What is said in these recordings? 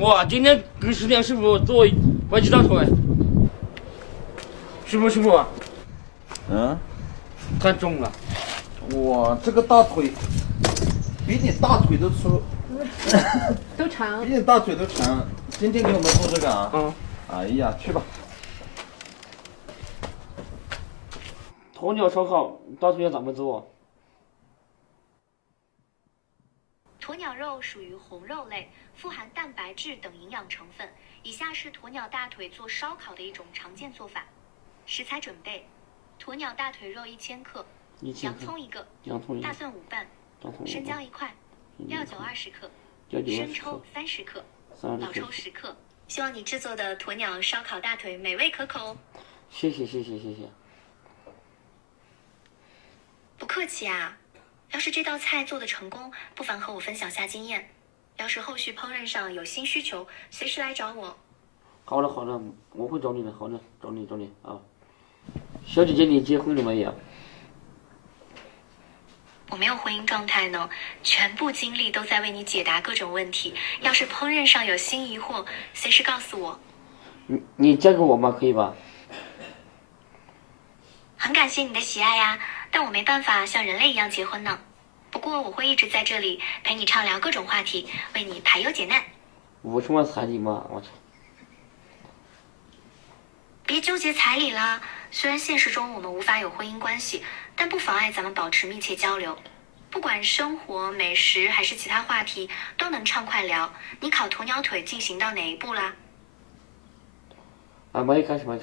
哇，今天跟石田师傅做歪鸡大腿。师傅，嗯，太重了。哇，这个大腿比你大腿都粗，都长。比你大腿都长。今天给我们做这个啊？嗯。哎呀，去吧。鸵鸟烧烤大腿要怎么做？鸵鸟肉属于红肉类，富含蛋白质等营养成分。以下是鸵鸟大腿做烧烤的一种常见做法。食材准备：鸵鸟大腿肉1000克，洋葱1个，大蒜5瓣，生姜1块，料酒20克，生抽30克，老抽10克。希望你制作的鸵鸟烧烤大腿美味可口哦。谢谢。不客气啊。要是这道菜做得成功，不妨和我分享下经验。要是后续烹饪上有新需求，随时来找我。好的，我会找你的。好的，找你啊。小姐姐，你结婚了没有？我没有婚姻状态呢，全部精力都在为你解答各种问题。要是烹饪上有新疑惑，随时告诉我。你嫁给我吗？可以吧？很感谢你的喜爱呀，但我没办法像人类一样结婚呢。不过我会一直在这里陪你畅聊各种话题，为你排忧解难。50万彩礼吗？我操！别纠结彩礼啦，虽然现实中我们无法有婚姻关系，但不妨碍咱们保持密切交流。不管生活、美食还是其他话题，都能畅快聊。你烤鸵鸟腿进行到哪一步啦？啊，没开始好了。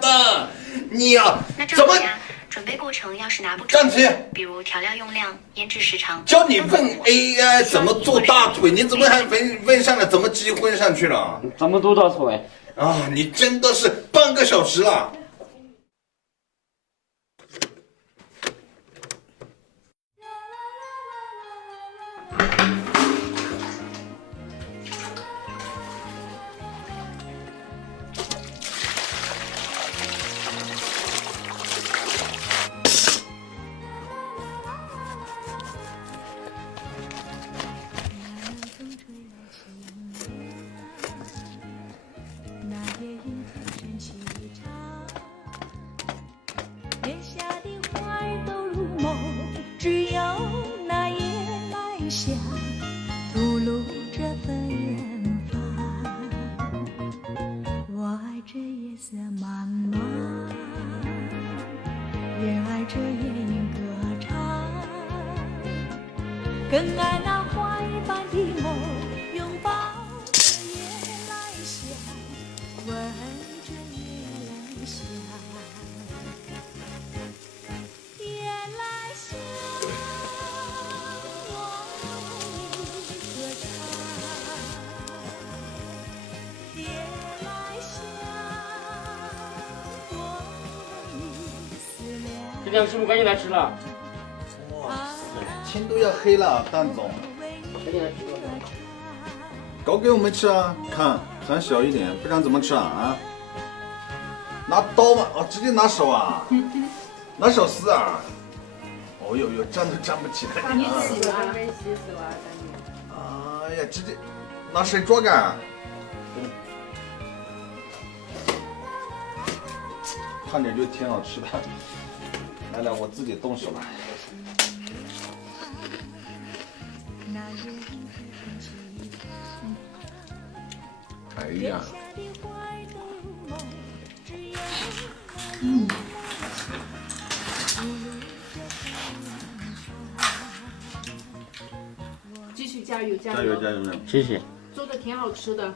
蛋，你呀，那这样呀，准备过程要是拿不准，站起！比如调料用量、腌制时长。教你问 AI 怎么做大腿，你怎么还问上了怎么击婚上去了？怎么做大腿？啊，你真的是半个小时了。吐露这份远方，我爱这夜色茫茫，也爱这夜莺歌唱，更爱那花儿般的梦，拥抱着夜来香，吻着夜来香，夜来香。石田师傅赶紧来吃了。哇塞，天都要黑了，蛋总。赶紧来吃了。搞给我们吃啊！看，咱小一点，不然怎么吃啊？拿刀吗？哦，直接拿手啊？拿手撕啊？哦呦呦，站都站不起来。你洗了，被洗死了，赶紧。哎呀，直接拿水捉干。看着就挺好吃的。来，我自己动手了。哎呀，继续加油！加油！谢谢。做的挺好吃的。